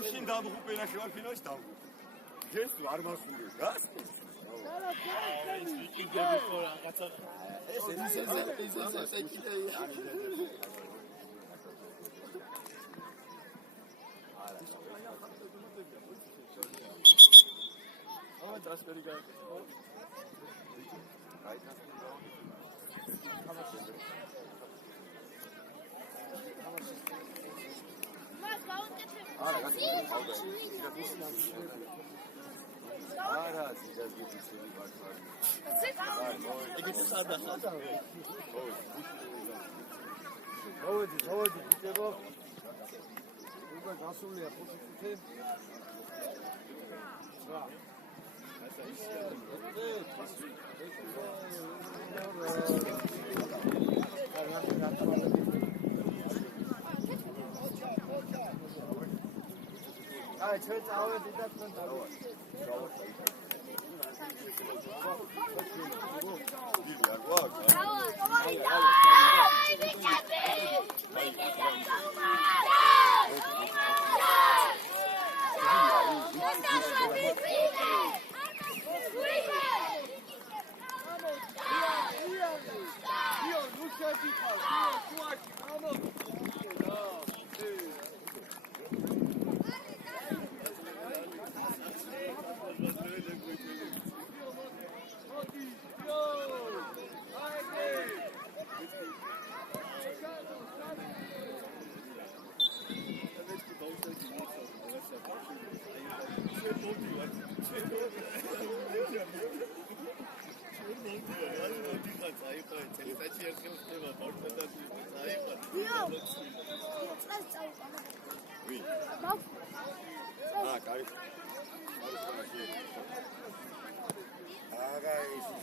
Უშინ დამღუპენაში ვარ ფინალში დავ. ეს არ მასული გას? იქიგები ხო რაღაცა. ეს აა ტრანსფერი გააკეთე. არა, ძიძაძი ვარ. ეგეც არ დახალდა. მოვედი, ბიჭებო. უკვე გასულია 5 წუთი. რა. აი, ჩვენ წავედით და თქვენ დავიწყეთ.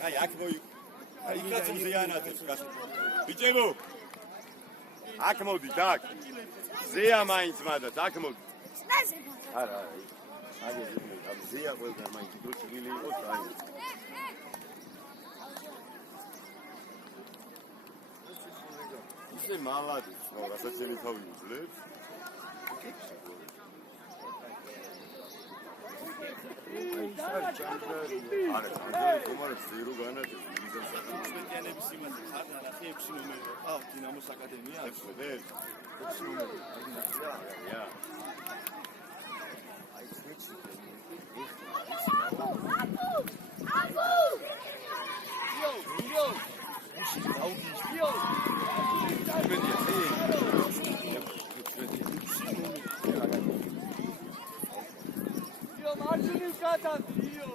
აი, აქ მოი. აი, იქაც მზიანათებს გას. ბიჭებო. აქ მოდი, დაკ. ზეა მაინც მადაც, აქ მოდი. არა, აი, ზეა ყველგან მაინც დოჭრილი იყო, აი. ისე მალადი, ხო, რასაც შენი თავი უძლებს. არა, კომარებს ზერო განაჭერს სპეციალების იმაზე ხარდა ნახე 6 ნომერი. ყავ დინამოს აკადემია. 6 ნომერი. 6 ნომერი. აი, აი, 6. აბუ! იო! უშინ დაუგის. იო! მარჯნის გადადიო.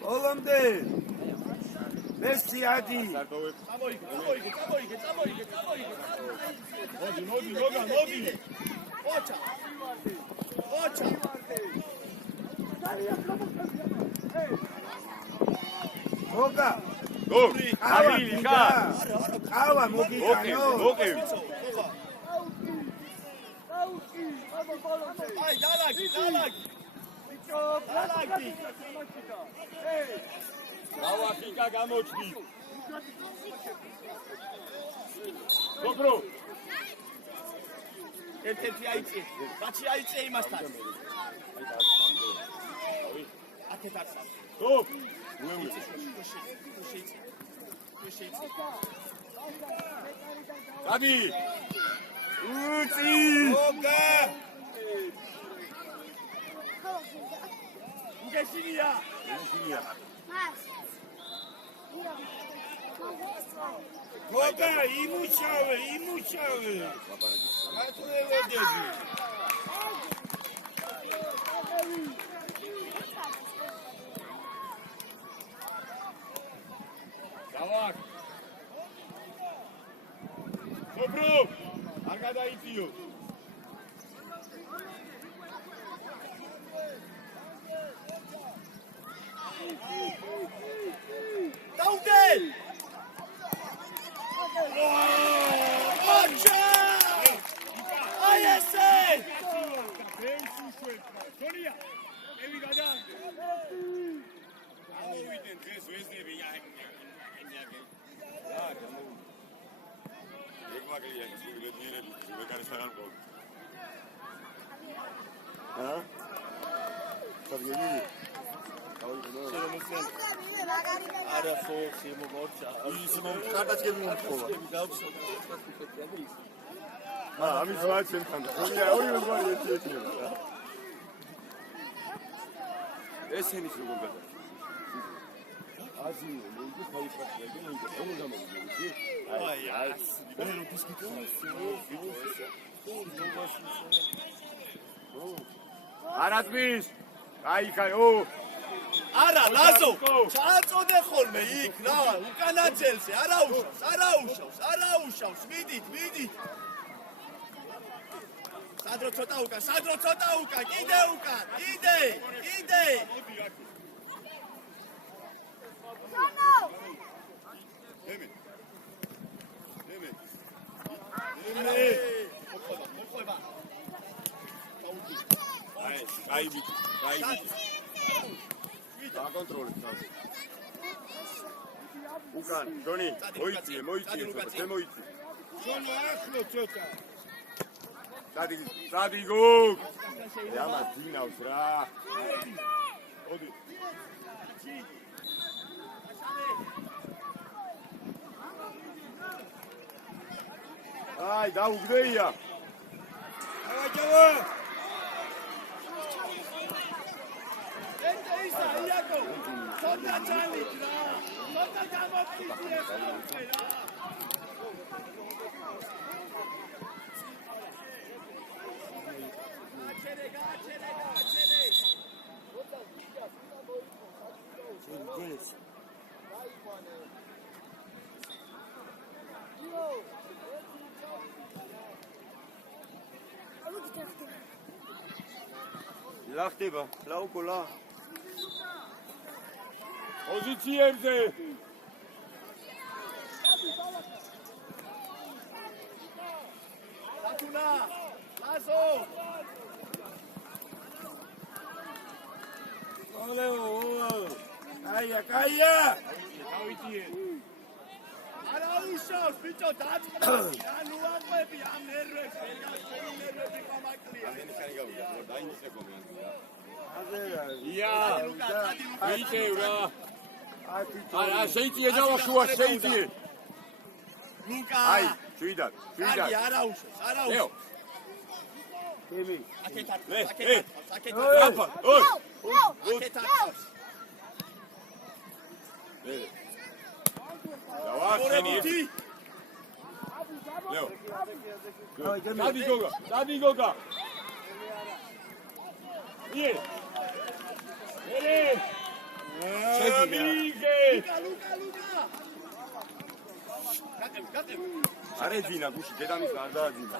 ბოლომდე მესიადი წამოიგე. მოდი მოდი ოჩა მოგა გორი ავილი ხა ავა მოგიგანო მოკევი აუki აბა ბოლომდე აი დალაგი ბიჭო დალაგი ავა ფიკა გამოჩდი გოგრო ერთ-ერთი აიწე. ბაჩი აიწე იმასთან. აქეთ არის. ო! დადი! უცი! ოგა! იგეშინია! იგეშინია. ოგა, იმუშავე! ატუელედები! დავაკ! ობრუ! არ გადაიწიო! დაუდე! ოჩა! აი ესე! სონია! ევი გადააგდე! ამოვიდნენ დღეს ვეზნები ეგმაგლია სულედნიერები ვეგარისთან ყო. ჰა? საგენი? არა ხო, შემოგორჩა. ის მომკარდაჭები მომხოვა. ამის ვაჩენთან. სონია ორი ვეზვარი ეცექნება. ესენი როგორ გადა? აზი მოიდი ხაიფასია გენიო რომ გამოვიდი აი მე რო დისკიტო არაზმის კაი ო არა ლაზო ჩააწოდე ხოლმე იქ რა უკანა ძელზე არაუშავს მიდით სადრო ცოტა უკან კიდე უკან კიდე მოხება აი დაკონტროლე უკან ჯონი მოიწიე შემოიწი შონო ახლო ცოტა დადი გოგ რამა დინავს რა ოდი აი დაუგდეია ავაჯავო ისა იაკო ცოტა ჩალით რა ცოტა გამოფხიზიე ხოლმე რა ლახტება, ლაუკოლა. პოზიციებზე. დათუნა, ლაზო. ოლეო. კაია. დავიძიე. არაუშავს ბიჭო დაწყები, ანუ აყვები ამ ნერვებს, ნერვები კომაკლია. ახლა ხანი გავიდა, დაინისე კომანდა. ია, ვიჭე რა. არა, შეიძლება დავახშუა, შეიძლება. ნიკა. აი, შვიდად. კარგი, არაუშავს. ეო. ემი. აქეთ. აფა, ოი. აქეთ. დავახენი. ლეო. დადი გოგა. ие. ელე. ჩეგიგე. ლუკა. გატებ. არეძინა გუში დედამის არ დააძინა.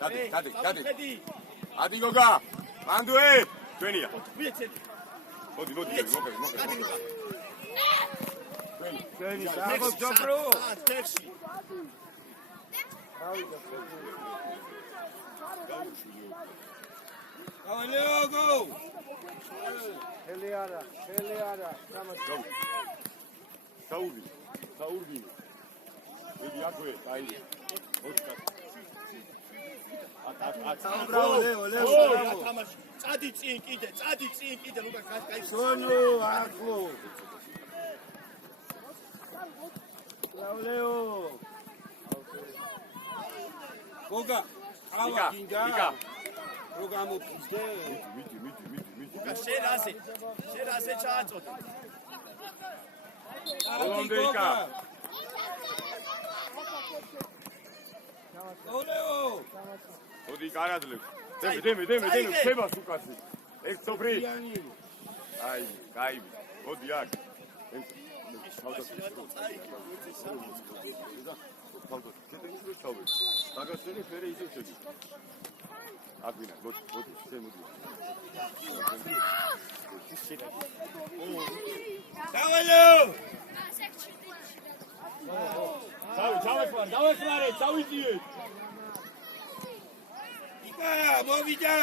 დადი. ადი გოგა. მანდუე. ჩვენია. მიეცეთ. მოდი. გადი ლუკა. ჩვენი დაგო ჯობრო. ტექსი. ალეო გო. Heliara. Go. Saudi. Idi akwე, აი. Bravo, Leo. წადი წინ კიდე ლუკა გაი. Sonu, ახლო. Bravo, Leo. Გოგა, ყავა გინდა. რო გამოფხიზდე? მიდი. ლუკა შენ ასე ჩააწოდე. ოლონდეიკა. Leo. მოდი კარადლებს. დემე, ხება სუკაცი. ეს სოფრი. აი, კაი. მოდი აქ. დაგასვენი ფერი ისე შედი. აგვინა, მოდი, შენ მოდი. დავალო! დავეხმარე, წავიდიეთ. იკა, მოვიდა!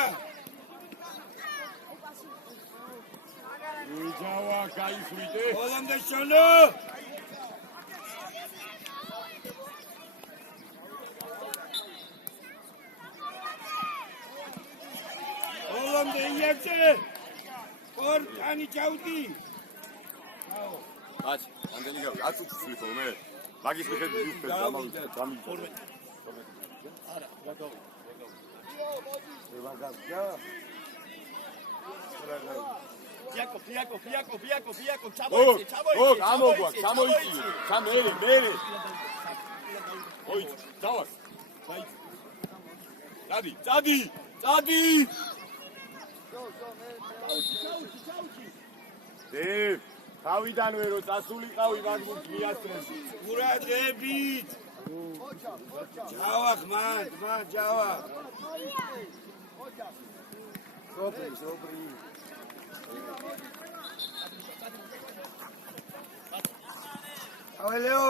იჯავა, გაიხვიდე. ოლანდე შონო! ოლანდე იეცე! ორტანი ჩაუდი! ბაჭ, ანდელი გავი, აწუჩი ცვლი ხოლმე. მაგის მიხედვით ვიფრე გამოვიდა. არა, გადავა. ფიაკო, ჩამოიწიე. მერე. ოი, დავას. წადი. თავიდანვე რო წასულიყავი მაგ მიასწრებს. ყურადღებით! ჯავა ხმად, ჯავა! სოფრი. აველეო!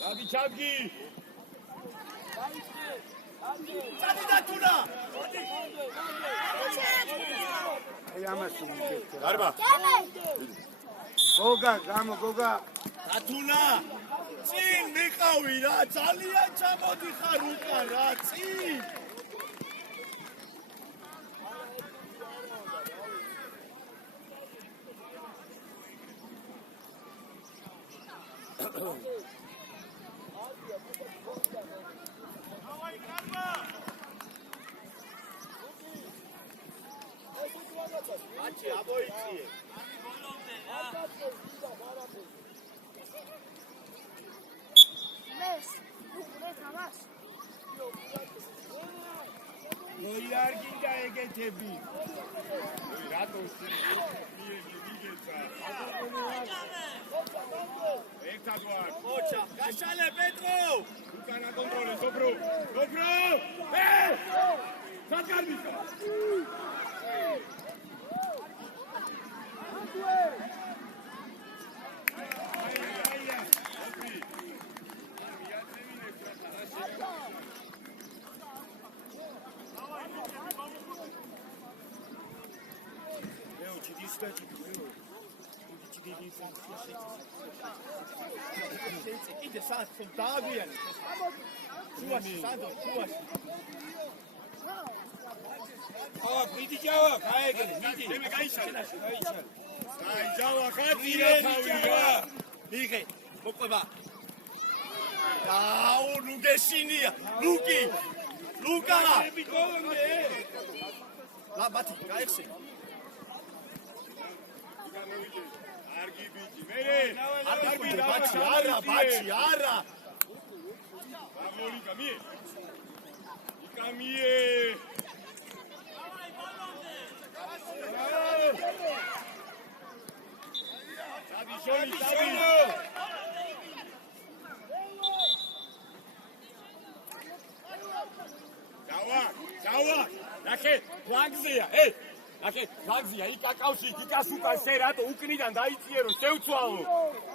დადი ჩამგი! წადი და თუნა! აი ამას ვიგებ. გარბა. გოგა. დათუნა! წინ მიყავი რა, ძალიან ჩამოდიხარ უკან რა, წინ! აჩი აბოიციე. მოიარ გინდა ეგეთები. რატო მიგეცა? ერთად ვარ. ოჩა, გაშალე პეტრო! უკანა კონტროლი, სოფრო! საკარბიკა! კიდე სად დააგვიანე. შუაში, სადო, შუაში. მიდი ჯავა, გაეგრე, მიდი. მე გაიშალე. აი, ჯავა, ხათი ჯავა. მიღე, მოყვება. დაუ, ლუგეშინია. ლუკა! ბათი, გაიხსე. არგი ბიჭი, მერე! ბაჩი, არა! გამოლიკა, მie! იკამie! შონი! დავა! ნახე, ფლანგზეა, ნახე, ფლანგზეა, იკაკავში, იკასუკა შე რატო უკნიდან დაიწიე რომ შევცვალო.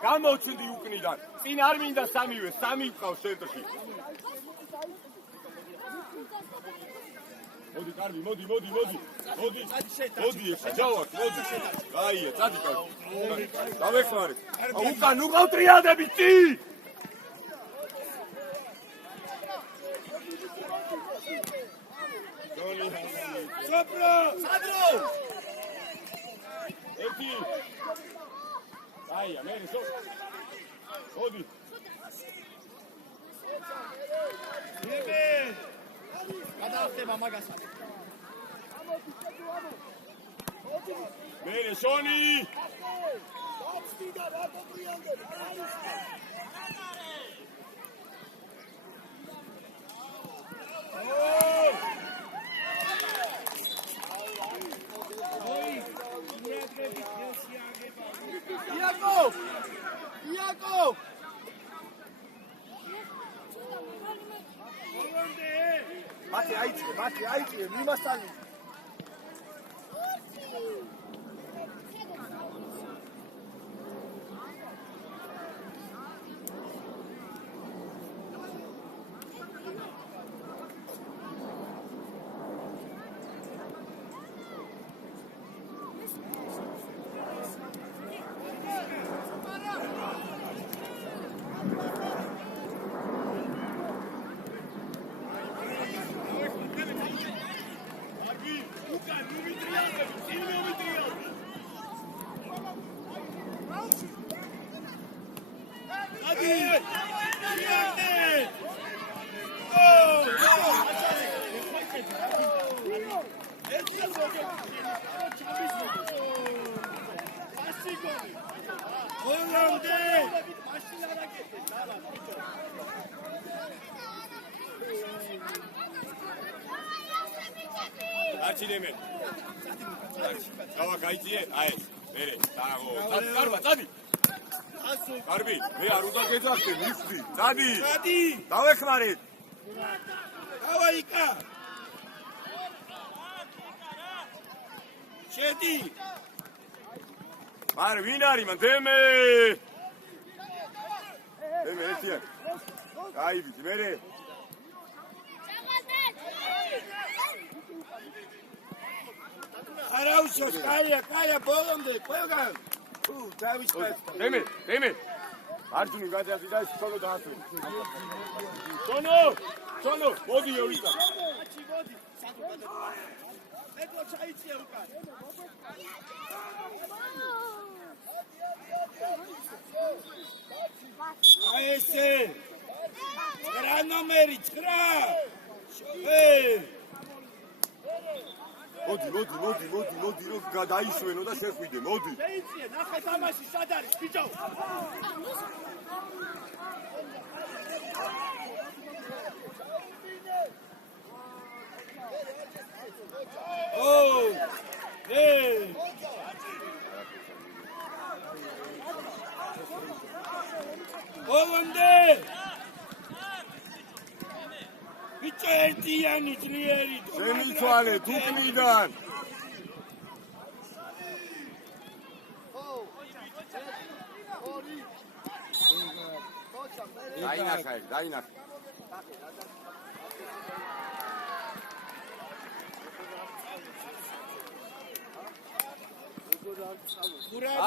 გამოვჩნდი უკნიდან. წინ არ მინდა სამივე ვყავს ცენტრში. მოდი, კარგი, მოდი. მოდი, ჯავაკ, მოდი. აია, წადი კარგი. დავეხმარე. უკან უყავ ტრიადები, წი! Sopro! სადრო ერთი აია მე ისო მოდი Iebe! გადაახტება მაგასაც მე შონი იაკო იაკო მათი აიწე მიმასთან არჩინემე დავა გაიწიე აი მე დაღო კარბა წადი კარბი მე არ უნდა გეძახდე მისვი წადი Adi! დავეხმარეთ Avaika! Shedi! მარ ვინ არის მან დემე ერთია გაიბით მე Arausos, Kaya, bolonde, ყველგან. თუ დავიწყეთ. დემე არჯუნი გადადი და სოლო დაასვი სონო მოდი ევრიკა მოდი ეტო ჩაიწია უკან აი ესე. რა ნომერი 9? მოდი რომ გადაიშვენო და შეხვიდე მოდი შეიწია ნახე თამაში სად არის ბიჭო Bolonde! Bicho ertiyani trieri. შემიცვალე თუკნიდან დაინახე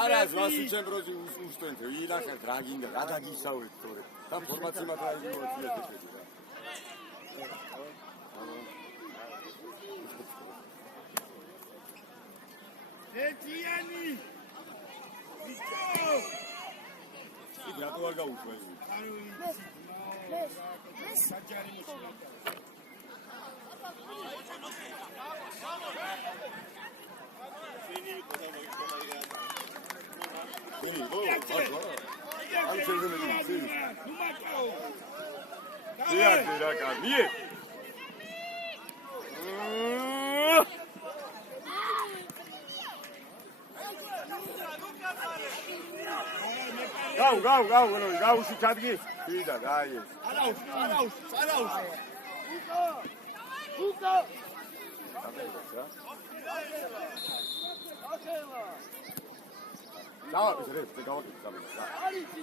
არა ზვასუჩენ პროჟი უსტენთ ვინახეთ რა გინდა რა დაგისავრეთ თორე და ფორმაცია მაქვს აი მოწიეთ Ertiyani. Bicho. იქ რატო არ გაუშვე საჯარი მოშლა. ან შეიძლება მიდიხი ნუმაკაო. დიახ კამიე გაუში ჩადგი ვიდა აი ეს არაუს უკა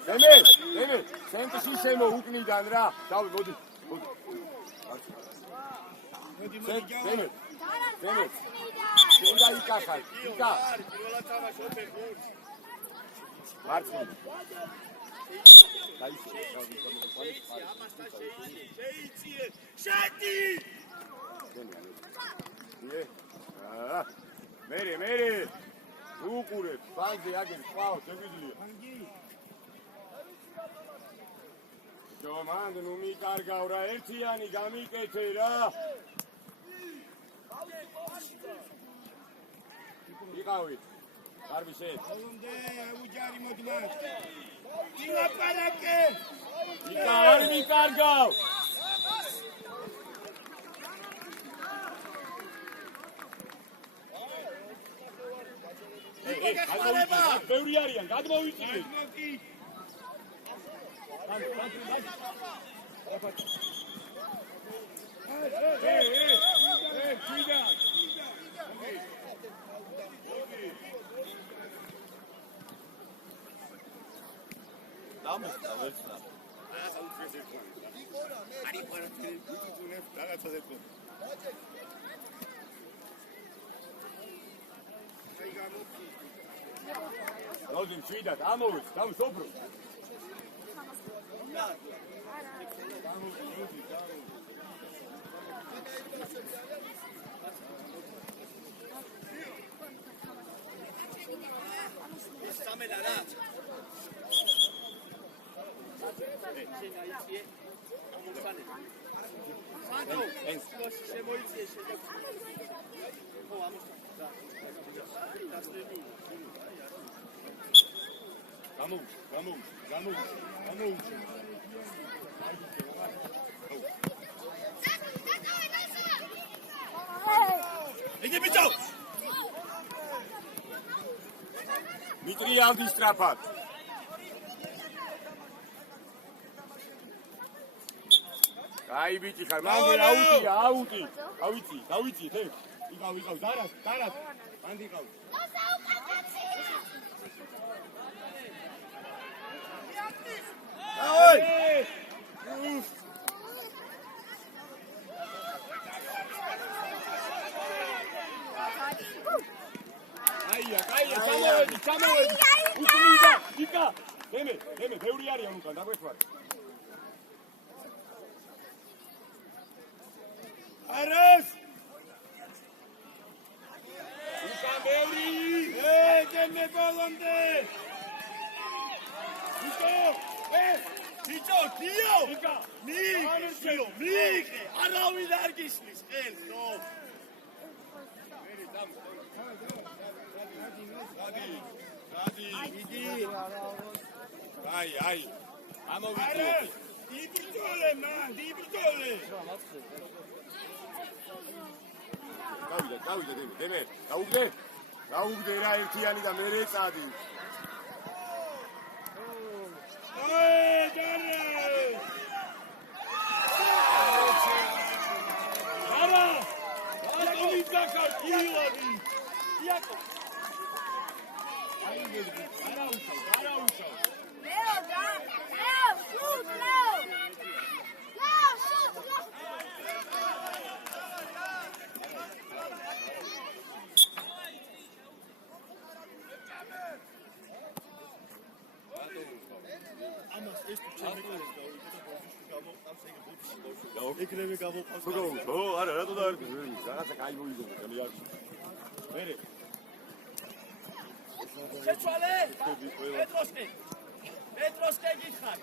დემე სენტში შემო უკნიდან რა დავი მოდი დემე შენ დაიკახალ იკა მარცხი შეიწიე შედი მერე უყურებ ბანკზე აგენ ყავს შეგვიძლია ჯომან ნუ მიკარგავ რა ერთიანი გამიკეთე რა იყავით კარბისეთ ბოლომდე უჯარი მოდმან ილაპარაკე იკა არ მიკარგავ ბევრი არიან გადმოვიწიეთ დამოსდა ვერცნა არი პარტიები უწუნებს რაღაცაზე თქო როზი მშვიდად ამოვეც გამოსოფრო სამედა რა შემოიწიე ხო ამოსა გამოვუჩე იგი ბიჭო მიტრი ამდი სტრაფად აი ბიჭი ხარ მანდ აუტი დავიცი თე იყავ დარას მანდ იყავ აია ჩამოვედი უწმიდა იკა მე ბევრი არიან უკან დაგვეცვალე არას უკან ბევრი გემე ბოლომდე ბიჭო დიო მიიღე არავინ არ გისმის ხელს ნო გადი აი ამოვიწიე დიბრძოლე მან დიბრძოლე გავიდე დემე გაუგდე რა ერთიანი და მე წადი ეგრევე გამოფას ხო არა რატო დაარქი რაღაცა კაი მოიგონე ძალიან მერე შეცვალე პეტროსკე გიხარ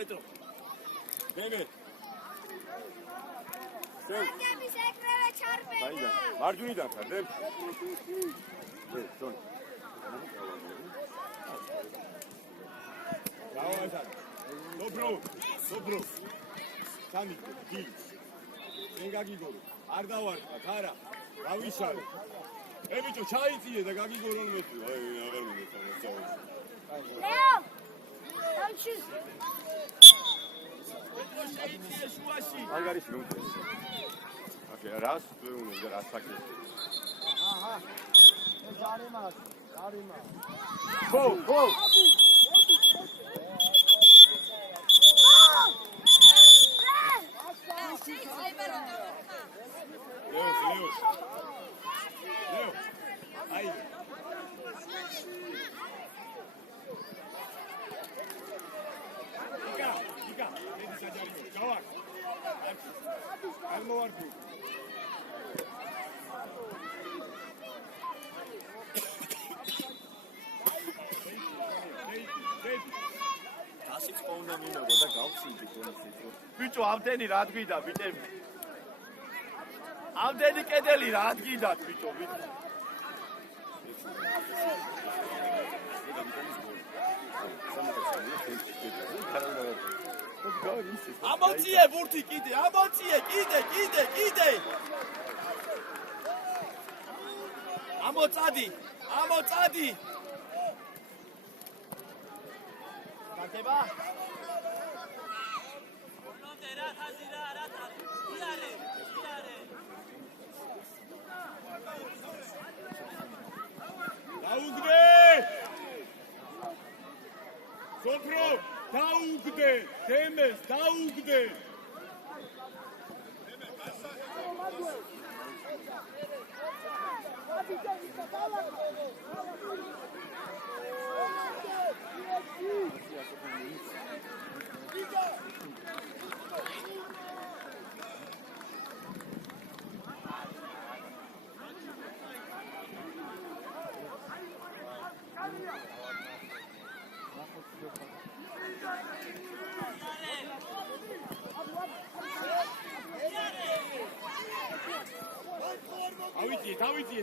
Petro. David. Ანდების ეკრევე ჩარბენა. მარჯვნიდან ხარ, დენ. დავაზარ. Dobro. სამი გი. შენ გაგიგორო. არ დავარყა, ხარა. გავიშალე. ბიჭო, ჩაიწიე და გაგიგორონ მეტი. აი, აღარ მიგეცავ. ლეო. Dançız. Algaris minuto. Ok, raz, uno, raz sakli. Aha. Zarima. Go. Leo. Ai. Ika, dedi sacarıyor. Cavak. Elma var bu. ასიც ყოვნა მინდა და გავცინდი კონცერტი. ბიჭო, ამდენი რა თქიდა, ბიჭები? ამდენი კედელი რა თქიდა, ბიჭო? ამოწიე ბურთი კიდე, ამოწიე, კიდე. ამოწადი. გაკება? დაუგდე! სოფრო, დაუგდე! დემეს, დაუგდე!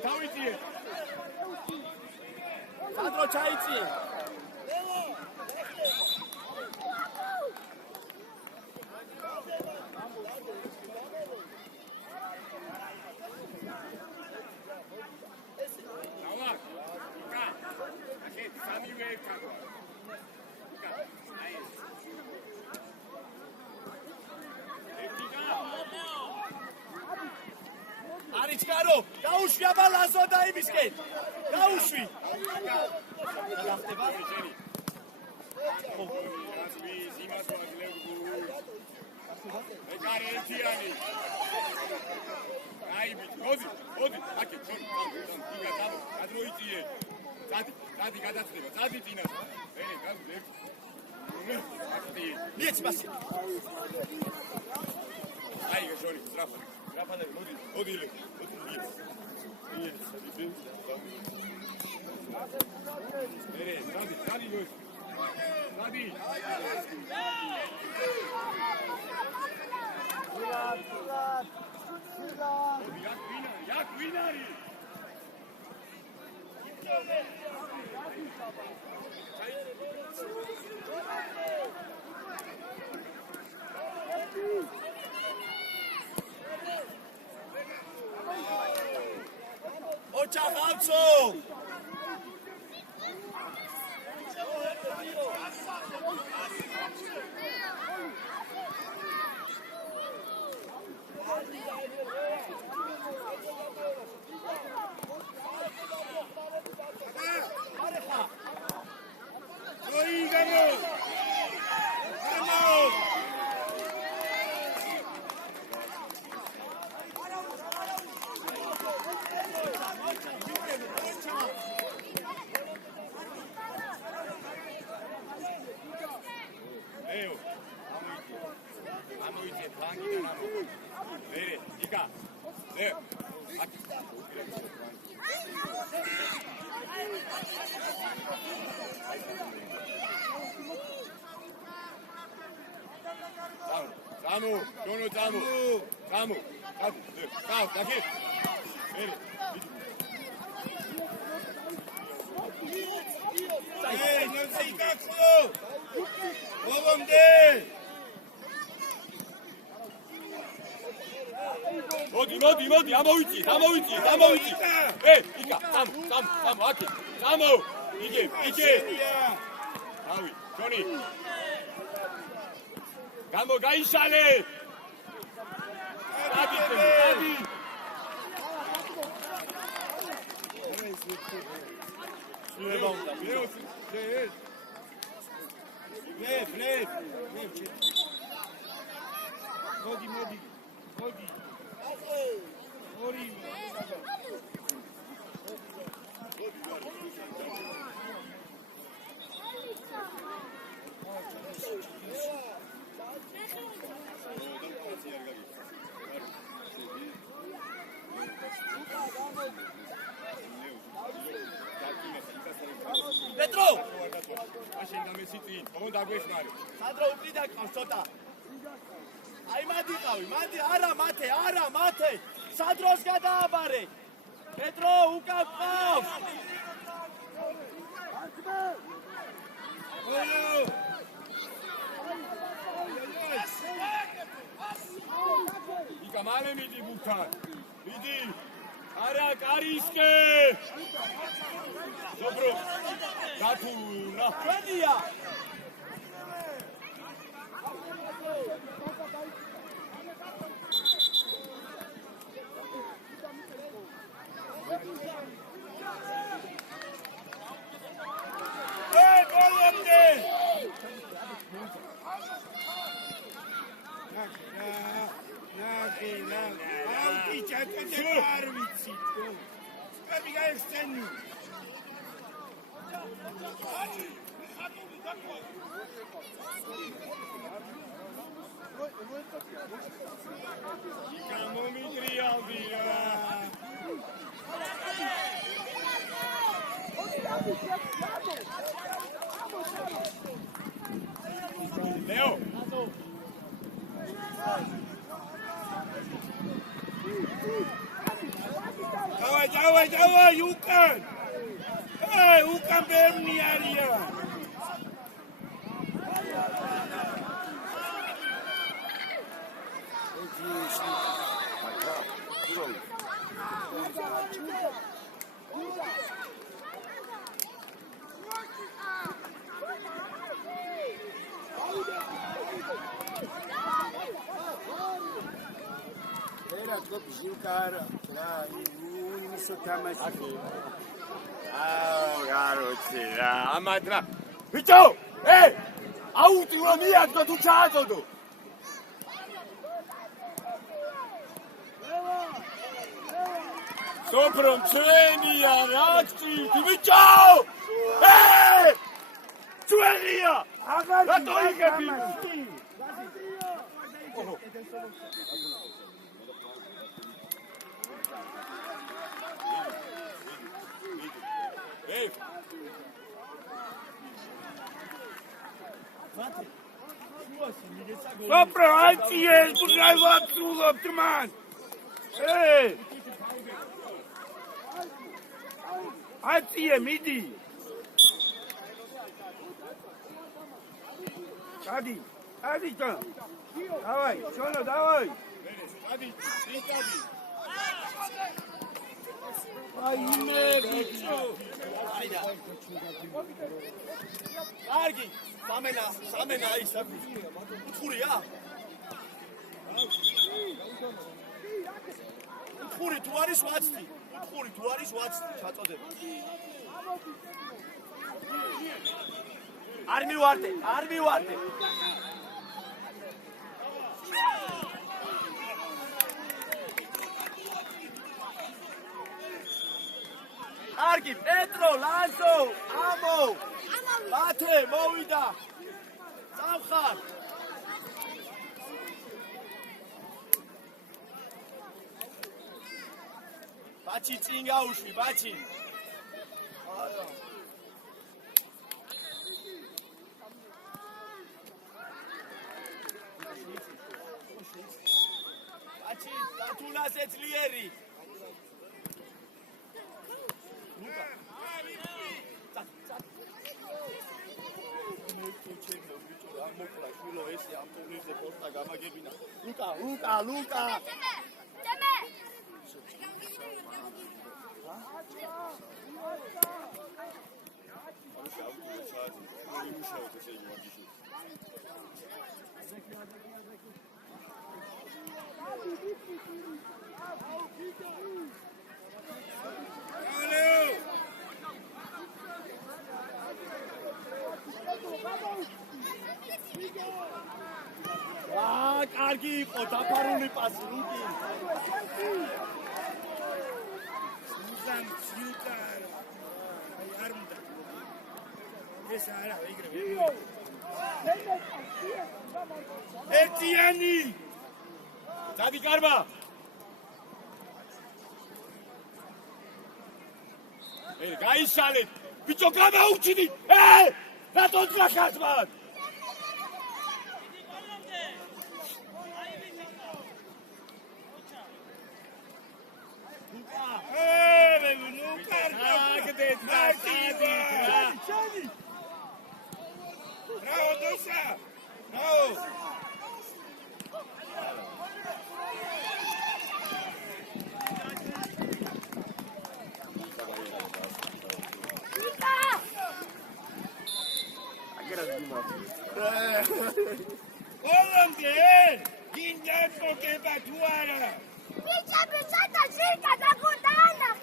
დავიძიე. სადრო ჩაიწიე. არიჩკარო, გაუშვი აბალაზო და იმისკენ. გაუშვი. რა ხდება? ეკარე ერთიანი. აი ბიჭი, მოდი, აკე, ჩორ, იგა, გადროიწიე. წადი გადაცდება, წადი წინას. ენი, გაგვი ერთი. მიეც მასი. აი გაშორი, რაფანები, მოდი ლე. მიეც. ენი, წადი გოი. წადი. Jak winari! ოჩახავცო! მოდი, ამოვიწი. იკა, წამო, აკი. წამო. იგე. დავი, ჯონი. გამო გაიშალე. დადი. შეიძლება უნდა. მოდი. ორი. პეტრო! მაშინ დამესიტი, თქო დაგვეხნარი. სადრო უკიდა ყავს ცოტა. აი არა მათე. სადროს გადააბარე. პეტრო უკავ ყავს. იკა მალე მიდი ბუქთან. მიდი. არა კარისკე. dobro. გათუნა. ჩვენია. Leo. Давай, Юкан! Эй, Юкан, бемни ария! Жукара, да, не сотамаси. გაროცი რა, ამათრა. ბიჭო, აუტი რომ მიადგო თუ ჩააწოდო. სოფრომ ჩვენია რა გწირდი ბიჭო! ჩვენია! რატო იგები? Sopra, antes, porque aí vai tudo, man. Ei! Antes, midi. Adi, então. Давай, Шоно, давай. Ai, meu კარგი, სამენა ისა. უთხურია? უთხური თუ არის ვაცდი? უთხური თუ არის ვაცდი, ჩაწოდება. არ მივარდე. კარგი, პეტრო, ლანსო, ამო. მათე, მოვიდა. წავხარ. ბაჩი წინ გაუშვი, ბაჩი. ბაჩი, დათუნას ეცლიერი. მოკლა შვილო ესე ამ ტურნირზე პოსტა გამაგებინა. ლუკა. დემე. კარგი იყო დაფარული პასი, ლუკი. ეს არა, იგრე. ეტიანი. დადი კარბა. გაიშალეთ. ბიჭო გამაუჩინი. რატო ძახათ მათ? Bravo, Dosa! Bravo! Hollande! Gindan porque batuara! Bicha, tá chica, tá gordana,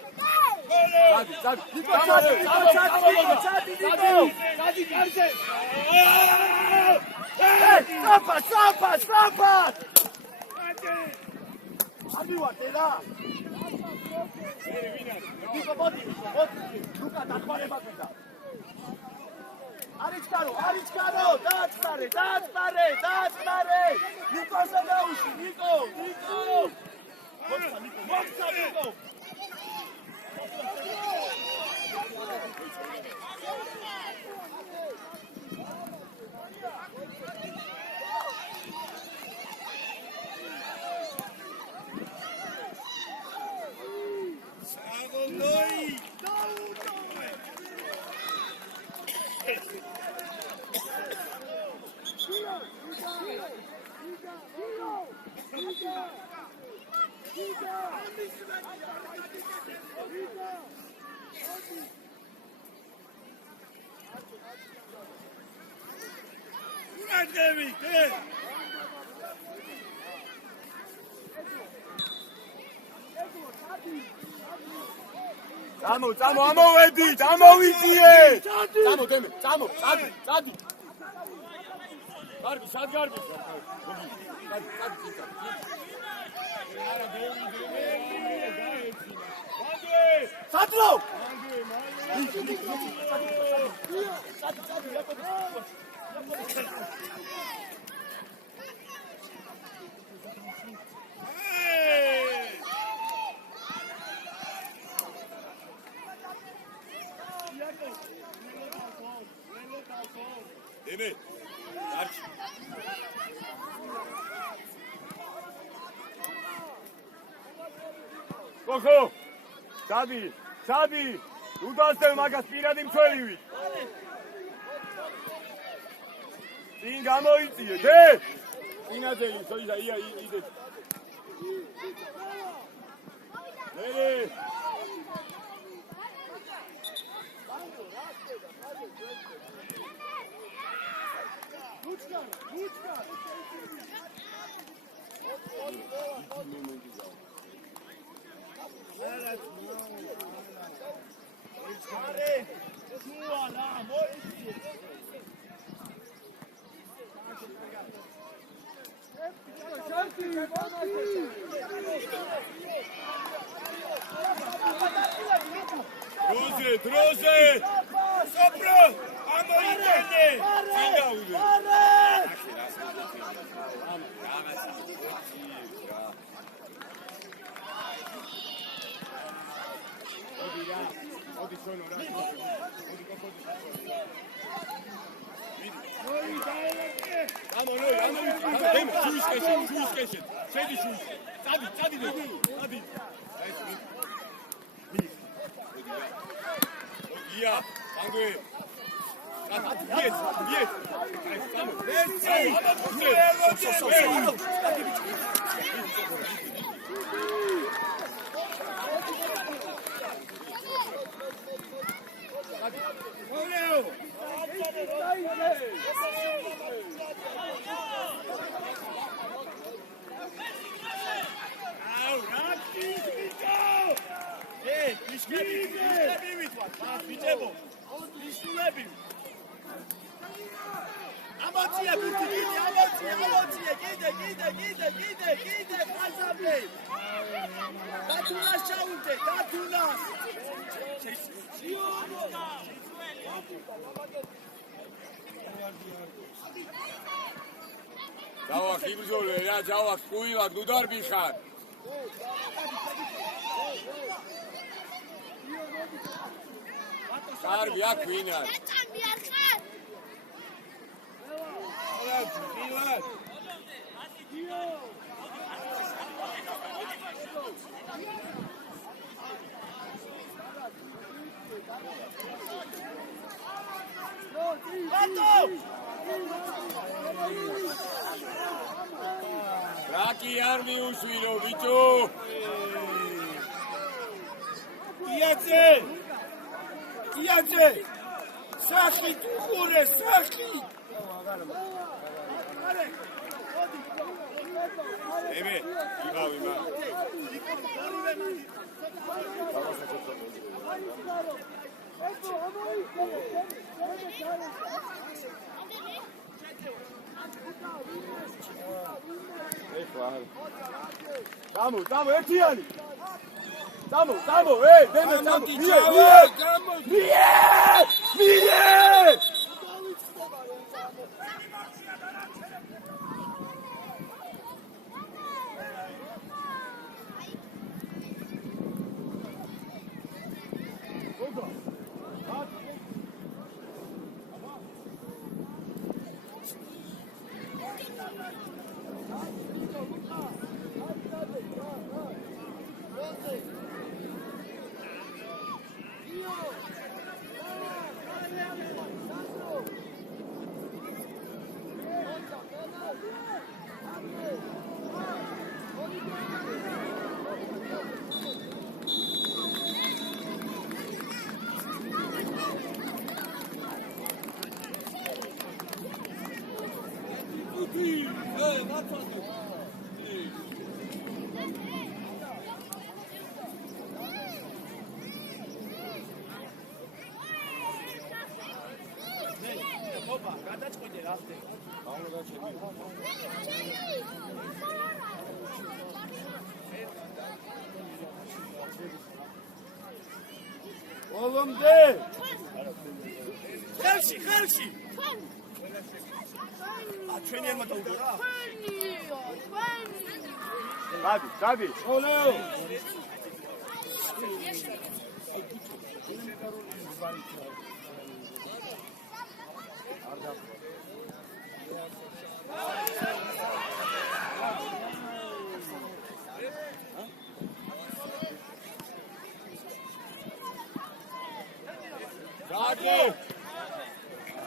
Წამო, ამოვედით, ამოვიძიეთ! Წამო, დემე, წამო, წადი. გარბი, სად გარბი? სათრო! Deme. Arch. Koko. Sabi. Udastel magas piradi mcvelivit. Tin gamoitsiye, de. Inazeli, soiza ide. Dele. Droze! Sopro! Amoritene! Singaude! Ja, danke. Yes. Jauak ibzole, ja, Jauak, kuivak, dudar bihar. Karbi, jak winar. Raki armi usvilo, bicho. Iatze! Sachi, tu jure, sachi! Ebe, ima. Tamo, etiani! Tamo, deme, tamo, mire! აბა, გადაწყვეტე რა ხდება. ბოლომდე ხელში ჩვენი არ მათაუდა რა დადი ოლო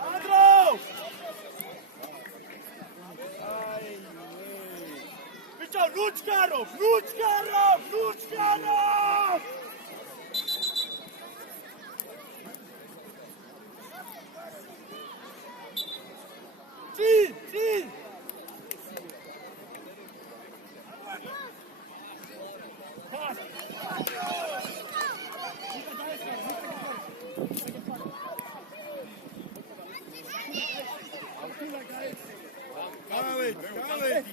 Andro! Bicho, Ruchkarov! Ці!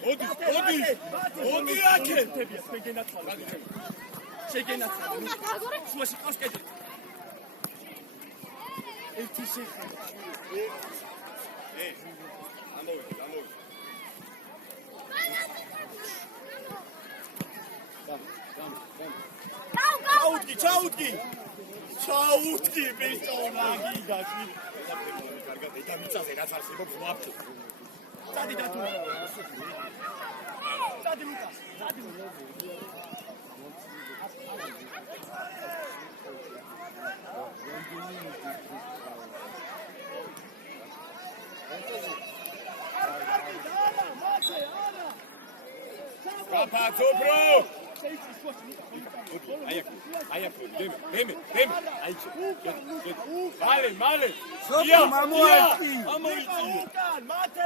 ოდი აქე შეგენაცვალე შუაში ყავს კეთილი ერთი შეხა ამოვიდი ჩაუტკი ბიჭო მაგიდაში კარგად და მიწაზე რაც არსებობს ვაფშე წადი დათუ წადი მიტა Kapatopro! Male! სოფი მამოეთი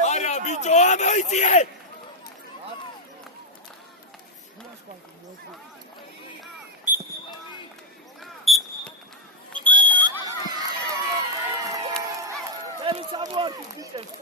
Არა, ბიჭო, ამოიწიე! ელი სამوارდი ბიჭებს